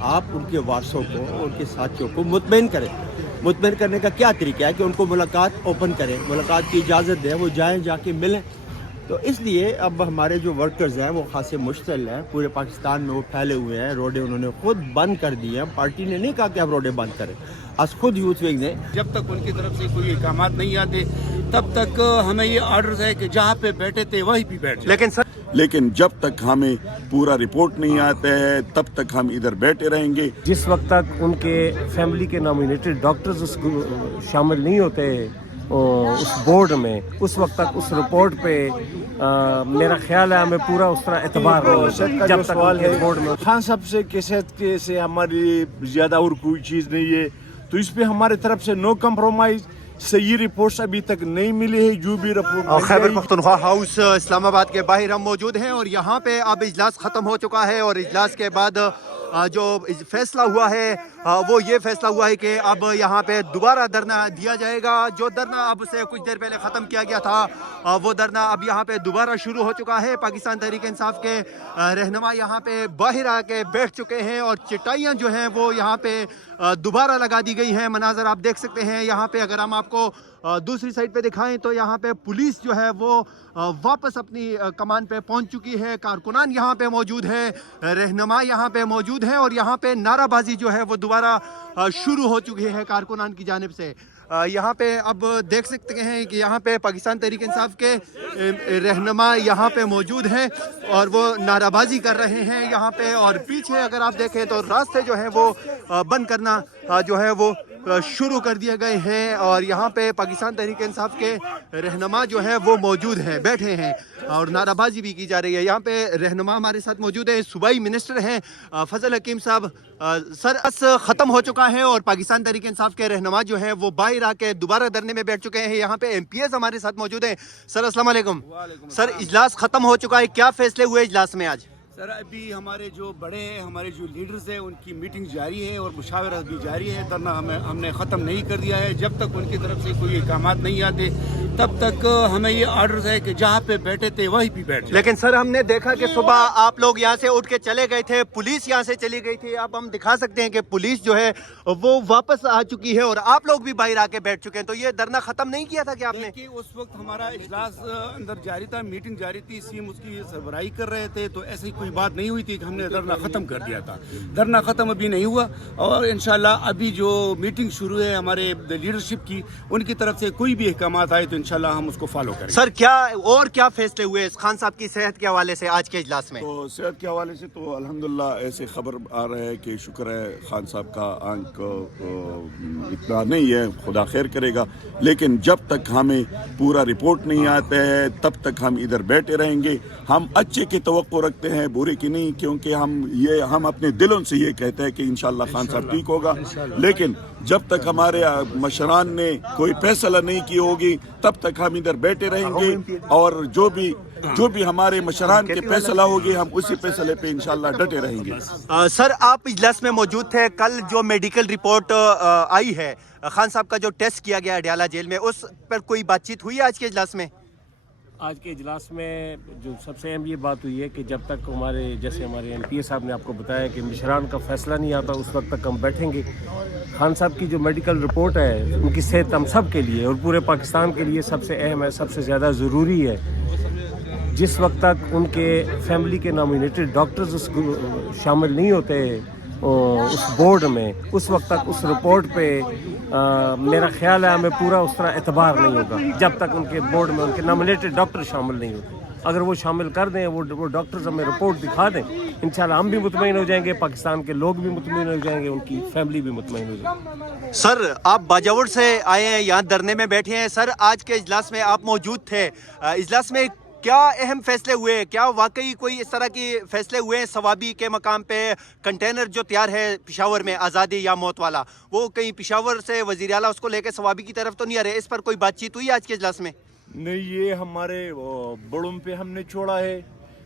آپ ان کے وارثوں کو ان کے ساتھیوں کو مطمئن کریں. مطمئن کرنے کا کیا طریقہ ہے کہ ان کو ملاقات اوپن کریں, ملاقات کی اجازت دیں, وہ جائیں جا کے ملیں. تو اس لیے اب ہمارے جو ورکرز ہیں وہ خاصے مشتعل ہیں, پورے پاکستان میں وہ پھیلے ہوئے ہیں. روڈیں انہوں نے خود بند کر دی ہیں, پارٹی نے نہیں کہا کہ آپ روڈیں بند کریں, آج خود یوتھ ونگ نے. جب تک ان کی طرف سے کوئی احکامات نہیں آتے تب تک ہمیں یہ آرڈرز ہے کہ جہاں پہ بیٹھے تھے وہیں پہ بیٹھ جائیں. لیکن جب تک ہمیں پورا رپورٹ نہیں آتا ہے تب تک ہم ادھر بیٹھے رہیں گے. جس وقت تک ان کے فیملی کے نامینیٹڈ ڈاکٹرز اس شامل نہیں ہوتے اس بورڈ میں, اس وقت تک اس رپورٹ پہ میرا خیال ہے ہمیں پورا اس طرح اعتبار نہیں ہوتا جب تک ان کے بورڈ میں. خان صاحب سے کہ صحت کے سے ہماری زیادہ اور کوئی چیز نہیں ہے, تو اس پہ ہمارے طرف سے نو کمپرومائز. صحیح رپورٹس ابھی تک نہیں ملی ہے. جو بھی رپورٹ خیبر پختونخوا ہاؤس اسلام آباد کے باہر ہم موجود ہیں اور یہاں پہ اب اجلاس ختم ہو چکا ہے اور اجلاس کے بعد جو فیصلہ ہوا ہے وہ یہ فیصلہ ہوا ہے کہ اب یہاں پہ دوبارہ دھرنا دیا جائے گا. جو دھرنا اب سے کچھ دیر پہلے ختم کیا گیا تھا وہ دھرنا اب یہاں پہ دوبارہ شروع ہو چکا ہے. پاکستان تحریک انصاف کے رہنما یہاں پہ باہر آ کے بیٹھ چکے ہیں اور چٹائیاں جو ہیں وہ یہاں پہ دوبارہ لگا دی گئی ہیں. مناظر آپ دیکھ سکتے ہیں یہاں پہ. اگر ہم آپ کو دوسری سائڈ پہ دکھائیں تو یہاں پہ پولیس جو ہے وہ واپس اپنی کمان پہ پہنچ چکی ہے. کارکنان یہاں پہ موجود ہے, رہنما یہاں پہ موجود ہیں اور یہاں پہ نعرہ بازی جو ہے وہ دوبارہ شروع ہو چکی ہے کارکنان کی جانب سے. یہاں پہ اب دیکھ سکتے ہیں کہ یہاں پہ پاکستان تحریک انصاف کے رہنما یہاں پہ موجود ہیں اور وہ نعرہ بازی کر رہے ہیں یہاں پہ. اور پیچھے اگر آپ دیکھیں تو راستے جو ہیں وہ بند کرنا جو ہے وہ شروع کر دیے گئے ہیں اور یہاں پہ پاکستان تحریک انصاف کے رہنما جو ہے وہ موجود ہیں, بیٹھے ہیں اور نعرہ بازی بھی کی جا رہی ہے. یہاں پہ رہنما ہمارے ساتھ موجود ہیں, صوبائی منسٹر ہیں فضل حکیم صاحب. سر ختم ہو چکا ہے اور پاکستان تحریک انصاف کے رہنما جو ہیں وہ باہر آ کے دوبارہ دھرنے میں بیٹھ چکے ہیں. یہاں پہ ایم پی ایز ہمارے ساتھ موجود ہیں. سر السلام علیکم. سر اجلاس ختم ہو چکا ہے, کیا فیصلے ہوئے اجلاس میں آج؟ سر ابھی ہمارے جو بڑے ہیں, ہمارے جو لیڈرز ہیں, ان کی میٹنگ جاری ہے اور مشاورت بھی جاری ہے. دھرنا ہم نے ختم نہیں کر دیا ہے. جب تک ان کی طرف سے کوئی احکامات نہیں آتے تب تک ہمیں یہ آرڈرز ہے کہ جہاں پہ بیٹھے تھے وہیں پہ بیٹھ جائیں. لیکن سر ہم نے دیکھا کہ صبح آپ لوگ یہاں سے اٹھ کے چلے گئے تھے, پولیس یہاں سے چلی گئی تھی. اب ہم دکھا سکتے ہیں کہ پولیس جو ہے وہ واپس آ چکی ہے اور آپ لوگ بھی باہر آ کے بیٹھ چکے ہیں. تو یہ دھرنا ختم نہیں کیا تھا کہ آپ نے؟ اس وقت ہمارا اجلاس اندر جاری تھا, میٹنگ جاری تھی, سیم اس کی سربراہی کر رہے تھے, تو ایسی کوئی بات نہیں ہوئی تھی کہ ہم نے دھرنا ختم کر دیا تھا. دھرنا ختم ابھی نہیں ہوا اور انشاءاللہ ابھی جو میٹنگ شروع ہے ہمارے لیڈرشپ کی, ان کی طرف سے کوئی بھی احکامات آئے تو انشاءاللہ ہم اس کو فالو کریں. سر کیا فیصلے ہوئے خان صاحب کی صحت کے حوالے سے آج کے اجلاس میں؟ تو صحت کے حوالے سے تو الحمدللہ ایسے خبر آ رہا ہے کہ شکر ہے خان صاحب کا آنکھ اتنا نہیں ہے, خدا خیر کرے گا. لیکن جب تک ہمیں پورا رپورٹ نہیں آتا ہے تب تک ہم ادھر بیٹھے رہیں گے. ہم اچھے کی توقع رکھتے ہیں, برے کی نہیں, کیونکہ ہم اپنے دلوں سے یہ کہتے ہیں کہ انشاءاللہ خان صاحب ٹھیک ہوگا. لیکن جب تک ہمارے مشران نے کوئی فیصلہ نہیں کی ہوگی تب تک ہم ادھر بیٹھے رہیں گے اور جو بھی ہمارے مشران کے فیصلہ ہوگی ہم اسی فیصلے پہ انشاءاللہ ڈٹے رہیں گے. سر آپ اجلاس میں موجود تھے, کل جو میڈیکل رپورٹ آئی ہے خان صاحب کا جو ٹیسٹ کیا گیا اڈیالہ جیل میں, اس پر کوئی بات چیت ہوئی آج کے اجلاس میں؟ آج کے اجلاس میں جو سب سے اہم یہ بات ہوئی ہے کہ جب تک جیسے ہمارے ایم پی اے صاحب نے آپ کو بتایا کہ مشران کا فیصلہ نہیں آتا اس وقت تک ہم بیٹھیں گے. خان صاحب کی جو میڈیکل رپورٹ ہے ان کی صحت ہم سب کے لیے اور پورے پاکستان کے لیے سب سے اہم ہے, سب سے زیادہ ضروری ہے. جس وقت تک ان کے فیملی کے نامینیٹڈ ڈاکٹرز اس شامل نہیں ہوتے اس بورڈ میں, اس وقت تک اس رپورٹ پہ میرا خیال ہے ہمیں پورا اس طرح اعتبار نہیں ہوگا جب تک ان کے بورڈ میں ان کے نامینیٹڈ ڈاکٹر شامل نہیں ہوتے. اگر وہ شامل کر دیں, وہ ڈاکٹرز ہمیں رپورٹ دکھا دیں, انشاءاللہ ہم بھی مطمئن ہو جائیں گے, پاکستان کے لوگ بھی مطمئن ہو جائیں گے, ان کی فیملی بھی مطمئن ہو جائے گی. سر آپ باجوڑ سے آئے ہیں, یہاں دھرنے میں بیٹھے ہیں. سر آج کے اجلاس میں آپ موجود تھے, اجلاس میں کیا اہم فیصلے ہوئے؟ کیا واقعی کوئی اس طرح کی فیصلے ہوئے ثوابی کے مقام پہ؟ کنٹینر جو تیار ہے پشاور میں آزادی یا موت والا, وہ کہیں پشاور سے وزیر اعلیٰ اس کو لے کے ثوابی کی طرف تو نہیں آ رہے, اس پر کوئی بات چیت ہوئی آج کے اجلاس میں؟ نہیں, یہ ہمارے بڑوں پہ ہم نے چھوڑا ہے.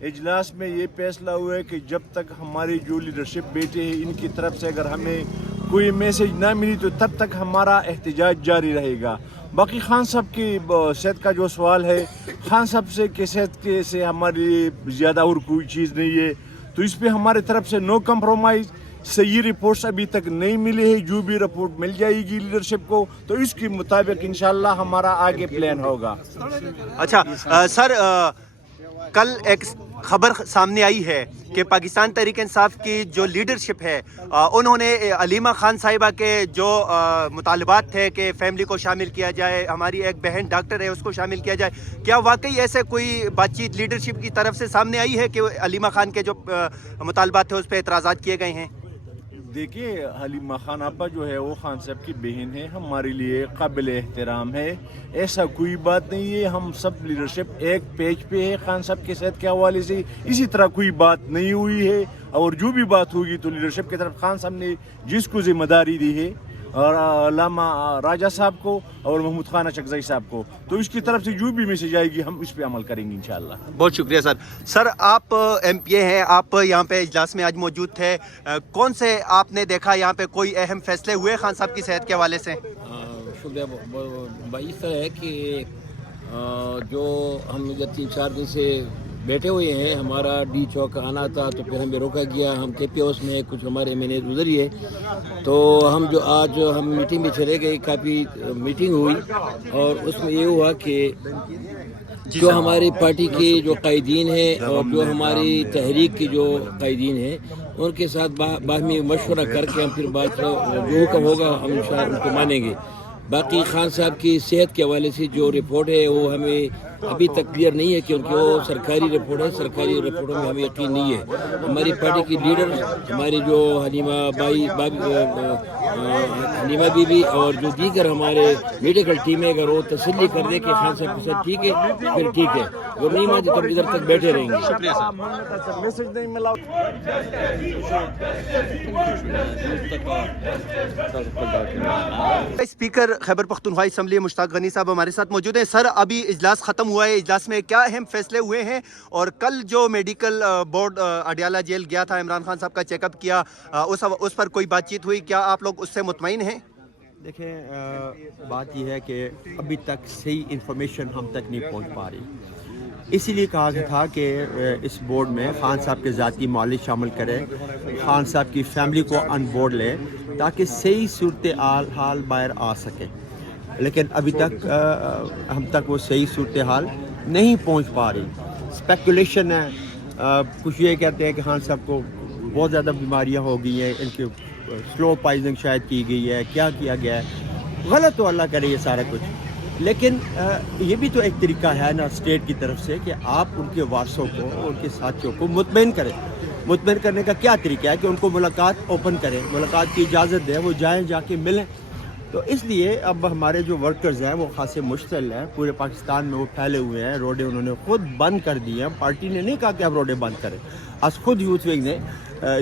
اجلاس میں یہ فیصلہ ہوا ہے کہ جب تک ہماری جو لیڈرشپ بیٹھے ہیں ان کی طرف سے اگر ہمیں کوئی میسج نہ ملی تو تب تک ہمارا احتجاج جاری رہے گا. باقی خان صاحب کی صحت کا جو سوال ہے, خان صاحب سے کہ صحت کے سے ہماری زیادہ اور کوئی چیز نہیں ہے, تو اس پہ ہمارے طرف سے نو کمپرومائز. सही रिपोर्ट्स अभी तक नहीं मिली है। जो भी रिपोर्ट मिल जाएगी लीडरशिप को तो इसके मुताबिक इंशाल्लाह हमारा आगे प्लान होगा। अच्छा सर, कल एक खबर सामने आई है कि पाकिस्तान तहरीक इंसाफ की जो लीडरशिप है उन्होंने अलीमा खान साहिबा के जो मुतालबात थे कि फैमिली को शामिल किया जाए, हमारी एक बहन डॉक्टर है उसको शामिल किया जाए, क्या वाकई ऐसे कोई बातचीत लीडरशिप की तरफ से सामने आई है कि अलीमा खान के जो मुतालबात थे उस पर एतराज़ात किए गए हैं? देखिए, हलीमा खान आपा जो है वो खान साहब की बहन है, हमारे लिए काबिल एहतराम है, ऐसा कोई बात नहीं है। हम सब लीडरशिप एक पेज पे है खान साहब के सेहत के हवाले से, इसी तरह कोई बात नहीं हुई है। और जो भी बात होगी तो लीडरशिप की तरफ खान साहब ने जिसको जिम्मेदारी दी है और अल्लामा राजा साहब को और महमूद खान अचकज़ई साहब को, तो इसकी तरफ से जो भी मैसेज आएगी हम इस पे अमल करेंगे इंशाअल्लाह। बहुत शुक्रिया सर। सर आप MPA हैं, आप यहाँ पे इजलास में आज मौजूद थे, कौन से आपने देखा यहाँ पे कोई अहम फैसले हुए खान साहब की सेहत के हवाले से? शुक्रिया भाई। इस तरह है कि जो हम इधर 3-4 दिन से बैठे हुए हैं, हमारा डी चौक आना था तो फिर हमें रोका गया, हम KP हाउस में कुछ हमारे मैंने उधर ही है, तो हम जो आज हम मीटिंग में चले गए, काफ़ी मीटिंग हुई और उसमें ये हुआ कि जो हमारी पार्टी के जो कायदीन हैं और जो हमारी तहरीक के जो कायदीन हैं उनके साथ बाहमी मशवरा करके हम फिर बात जो हुक्म होगा हम इंशाअल्लाह उनको मानेंगे। बाकी खान साहब की सेहत के हवाले से जो रिपोर्ट है वो हमें अभी तक क्लियर नहीं है, क्योंकि वो सरकारी रिपोर्ट है, सरकारी रिपोर्टों में हमें यकीन नहीं है। हमारी पार्टी की लीडर हमारी जो हलीमा बीबी और जो दीगर हमारे मेडिकल टीम है, अगर वो तसल्ली कर दे कि खान साहब के साथ ठीक है फिर ठीक है, वो नहीं मानते तो इधर तक बैठे रहेंगे। मैसेज नहीं मिला। स्पीकर खैबर पख्तूनख्वा असम्बली मुश्ताक गनी साहब हमारे साथ मौजूद हैं। सर, अभी इजलास ख़त्म हुआ है, इजलास में क्या अहम फैसले हुए हैं? और कल जो मेडिकल बोर्ड अडियाला जेल गया था, इमरान खान साहब का चेकअप किया, उस पर कोई बातचीत हुई? क्या आप लोग उससे मुतमईन हैं? देखें, बात यह है कि अभी तक सही इन्फॉर्मेशन हम तक नहीं पहुंच पा रही, इसीलिए कहा गया था कि इस बोर्ड में खान साहब के ज़ाती मालिक शामिल करें, खान साहब की फैमिली को ऑन बोर्ड लें ताकि सही सूरत हाल बाहर आ सके। लेकिन अभी तक हम तक वो सही सूरत हाल नहीं पहुंच पा रही। स्पेकुलेशन है, कुछ ये कहते हैं कि खान साहब को बहुत ज़्यादा बीमारियां हो गई हैं, इनके स्लो पॉइजनिंग शायद की गई है, क्या किया गया है, गलत तो अल्लाह करे ये सारा कुछ। लेकिन ये भी तो एक तरीका है ना स्टेट की तरफ से कि आप उनके वारसों को, उनके साथियों को मुतमईन करें। मुतमईन करने का क्या तरीका है कि उनको मुलाकात ओपन करें, मुलाकात की इजाज़त दें, वो जाएं, जाके मिलें। तो इसलिए अब हमारे जो वर्कर्स हैं वो खासे मुश्किल हैं, पूरे पाकिस्तान में वो फैले हुए हैं, रोडें उन्होंने खुद बंद कर दी हैं। पार्टी ने नहीं कहा कि आप रोडें बंद करें, आज खुद यूथ विंग ने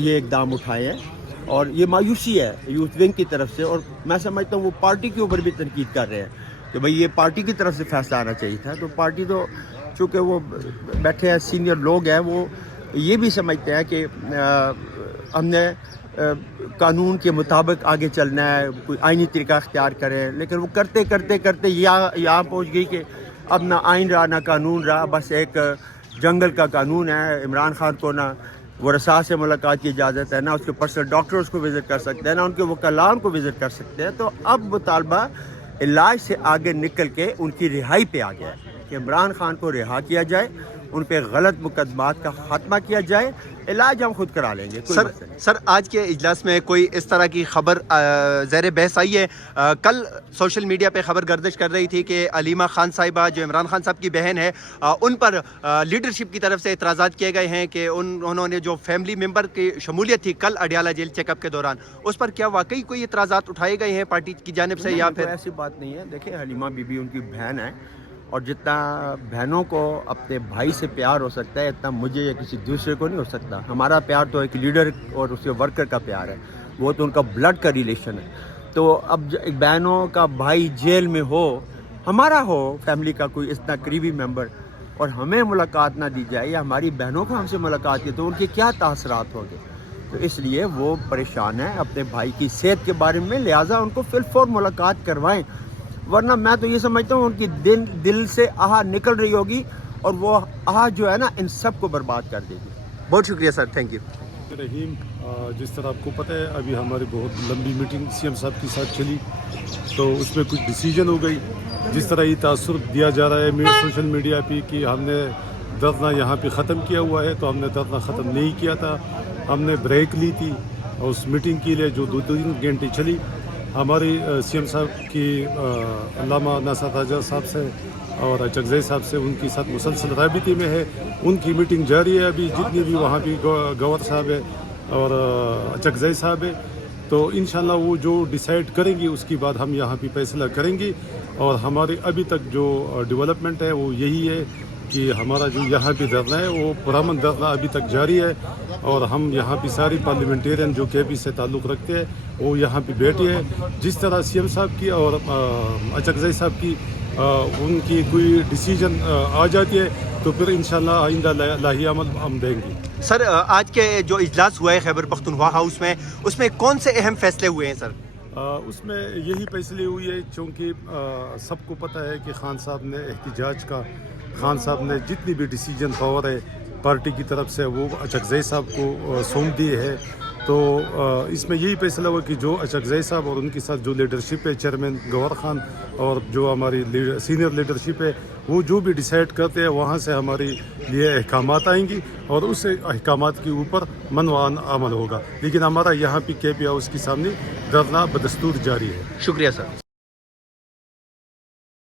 ये इकदाम उठाए हैं और ये मायूसी है यूथ विंग की तरफ से। और मैं समझता हूँ वो पार्टी के ऊपर भी तनकीद कर रहे हैं कि भाई ये पार्टी की तरफ से फैसला आना चाहिए था। तो पार्टी तो चूँकि वो बैठे हैं सीनियर लोग हैं, वो ये भी समझते हैं कि हमने कानून के मुताबिक आगे चलना है, कोई आइनी तरीका अख्तियार करें। लेकिन वो करते करते करते यहाँ पहुँच गई कि अब ना आइन रहा ना कानून रहा, बस एक जंगल का कानून है। इमरान खान को ना वरसा से मुलाकात की इजाज़त है, ना उसके पर्सनल डॉक्टर उसको विज़िट कर सकते हैं, ना उनके वकलाम को विज़िट कर सकते हैं। तो अब मुतालबा इलाज से आगे निकल के उनकी रिहाई पे आ गया है कि इमरान खान को रिहा किया जाए, उन पे गलत मुकदमात का खात्मा किया जाए, इलाज हम खुद करा लेंगे। सर आज के इजलास में कोई इस तरह की खबर ज़ेर बहस आई है? कल सोशल मीडिया पे खबर गर्दिश कर रही थी कि अलीमा खान साहिबा जो इमरान खान साहब की बहन है, उन पर लीडरशिप की तरफ से एतराज़ात किए गए हैं कि उन्होंने जो फैमिली मेम्बर की शमूलियत थी कल अडियाला जेल चेकअप के दौरान, उस पर क्या वाकई कोई एतराज़ात उठाए गए हैं पार्टी की जानिब से या फिर? ऐसी बात नहीं है। देखिए, हलीमा बीबी उनकी बहन है और जितना बहनों को अपने भाई से प्यार हो सकता है इतना मुझे या किसी दूसरे को नहीं हो सकता। हमारा प्यार तो एक लीडर और उसके वर्कर का प्यार है, वो तो उनका ब्लड का रिलेशन है। तो अब बहनों का भाई जेल में हो, हमारा हो फैमिली का कोई इतना करीबी मेंबर, और हमें मुलाकात ना दी जाए या हमारी बहनों को हमसे मुलाकात की, तो उनके क्या तासरात होंगे। तो इसलिए वो परेशान है अपने भाई की सेहत के बारे में, लिहाजा उनको फिलफौर मुलाकात करवाएं। वरना मैं तो ये समझता हूँ उनकी दिल से आह निकल रही होगी और वो आह जो है ना इन सब को बर्बाद कर देगी। बहुत शुक्रिया सर, थैंक यू। रहीम जिस तरह आपको पता है अभी हमारी बहुत लंबी मीटिंग सीएम साहब के साथ चली, तो उसमें कुछ डिसीजन हो गई। जिस तरह ये तासुर दिया जा रहा है सोशल मीडिया पे कि हमने धरना यहाँ पे ख़त्म किया हुआ है, तो हमने धरना ख़त्म नहीं किया था। हमने ब्रेक ली थी उस मीटिंग के लिए जो 2-3 घंटे चली। हमारी सीएम साहब की अल्लामा नासर ताजा साहब से और अचकज़ई साहब से उनके साथ मुसलसल राबिते में है। उनकी मीटिंग जारी है अभी, जितनी भी वहाँ भी गवर्नर साहब है और अचकज़ई साहब है, तो इंशाल्लाह वो जो डिसाइड करेंगे उसके बाद हम यहाँ पे फैसला करेंगे। और हमारे अभी तक जो डेवलपमेंट है वो यही है कि हमारा जो यहाँ पे धरना है वो पुरअमन धरना अभी तक जारी है। और हम यहाँ पे सारी पार्लियामेंटेरियन जो के पी से ताल्लुक़ रखते हैं वो यहाँ पे बैठे हैं। जिस तरह सीएम साहब की और अचकज़ई साहब की उनकी कोई डिसीजन आ जाती है तो फिर इंशाल्लाह आइंदा लाही अमल हम देंगे। सर, आज के जो इजलास हुआ है खैबर पख्तूनख्वा हाउस में, उसमें कौन से अहम फैसले हुए हैं सर? उसमें यही फैसले हुई है क्योंकि सबको पता है कि खान साहब ने एहतजाज का, खान साहब ने जितनी भी डिसीजन पावर है पार्टी की तरफ से वो अचकज़ई साहब को सौंप दी है। तो इसमें यही फैसला हुआ कि जो अचकज़ई साहब और उनके साथ जो लीडरशिप है, चेयरमैन गौहर खान और जो हमारी सीनियर लीडरशिप है, वो जो भी डिसाइड करते हैं वहाँ से हमारे लिए अहकामात आएंगी और उस अहकामात के ऊपर मनवान अमल होगा। लेकिन हमारा यहाँ पे के पी हाउस के सामने धरना बदस्तूर जारी है। शुक्रिया सर।